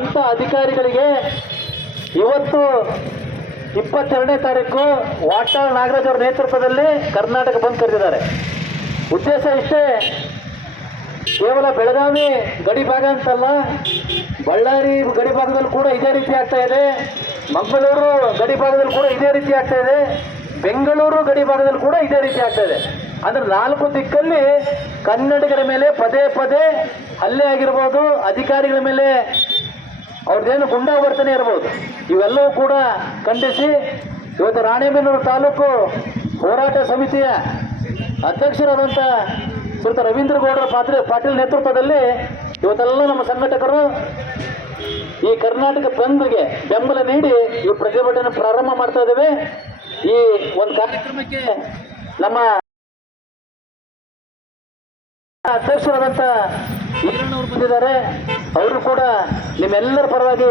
ಇಂಥ ಅಧಿಕಾರಿಗಳಿಗೆ ಇವತ್ತು ಇಪ್ಪತ್ತೆರಡನೇ ತಾರೀಕು ವಾಟಾಳ್ ನಾಗರಾಜ್ ಅವರ ನೇತೃತ್ವದಲ್ಲಿ ಕರ್ನಾಟಕ ಬಂದ್ ಕರೆದಿದ್ದಾರೆ. ಉದ್ದೇಶ ಇಷ್ಟೇ, ಕೇವಲ ಬೆಳಗಾವಿ ಗಡಿ ಭಾಗ ಅಂತಲ್ಲ, ಬಳ್ಳಾರಿ ಗಡಿ ಭಾಗದಲ್ಲಿ ಕೂಡ ಇದೇ ರೀತಿ ಆಗ್ತಾ ಇದೆ, ಮಂಗಳೂರು ಗಡಿ ಭಾಗದಲ್ಲಿ ಕೂಡ ಇದೇ ರೀತಿ ಆಗ್ತಾ ಇದೆ, ಬೆಂಗಳೂರು ಗಡಿ ಭಾಗದಲ್ಲಿ ಕೂಡ ಇದೇ ರೀತಿ ಆಗ್ತಾ ಇದೆ. ಅಂದ್ರೆ ನಾಲ್ಕು ದಿಕ್ಕಲ್ಲಿ ಕನ್ನಡಿಗರ ಮೇಲೆ ಪದೇ ಪದೇ ಹಲ್ಲೆ ಆಗಿರ್ಬೋದು, ಅಧಿಕಾರಿಗಳ ಮೇಲೆ ಅವ್ರದ್ದೇನು ಗುಂಡಾವರ್ತನೆ ಇರ್ಬೋದು. ಇವೆಲ್ಲವೂ ಕೂಡ ಖಂಡಿಸಿ ಇವತ್ತು ರಾಣೆಬೆನ್ನೂರು ತಾಲೂಕು ಹೋರಾಟ ಸಮಿತಿಯ ಅಧ್ಯಕ್ಷರಾದಂಥ ಶ್ರೀತ ರವೀಂದ್ರ ಗೌಡರ ಪಾತ್ರ ಪಾಟೀಲ್ ನೇತೃತ್ವದಲ್ಲಿ ಇವತ್ತೆಲ್ಲ ನಮ್ಮ ಸಂಘಟಕರು ಈ ಕರ್ನಾಟಕ ಬಂದ್ಗೆ ಬೆಂಬಲ ನೀಡಿ ಈ ಪ್ರತಿಭಟನೆ ಪ್ರಾರಂಭ ಮಾಡ್ತಾ ಇದ್ದೇವೆ. ಈ ಒಂದು ಕಾರ್ಯಕ್ರಮಕ್ಕೆ ನಮ್ಮ ಅಧ್ಯಕ್ಷರಾದಂಥ ಈರಣ್ಣವ್ರು ಬಂದಿದ್ದಾರೆ. ಅವರು ಕೂಡ ನಿಮ್ಮೆಲ್ಲರ ಪರವಾಗಿ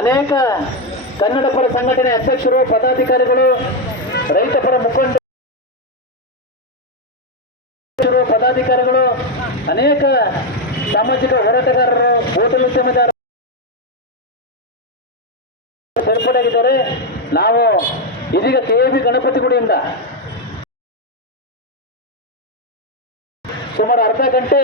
ಅನೇಕ ಕನ್ನಡ ಪರ ಸಂಘಟನೆ ಅಧ್ಯಕ್ಷರು, ಪದಾಧಿಕಾರಿಗಳು, ರೈತ ಪರ ಮುಖಂಡರು, ಪದಾಧಿಕಾರಿಗಳು, ಅನೇಕ ಸಾಮಾಜಿಕ ಹೋರಾಟಗಾರರು, ಹೋಟೆಲ್ ಉದ್ಯಮದಾರರು ಸೇರ್ಪಡೆಯಾಗಿದ್ದಾರೆ. ನಾವು ಇದೀಗ ಕೆ ಬಿ ಗಣಪತಿ ಗುಡಿಯಿಂದ ಸುಮಾರು ಅರ್ಧ ಗಂಟೆ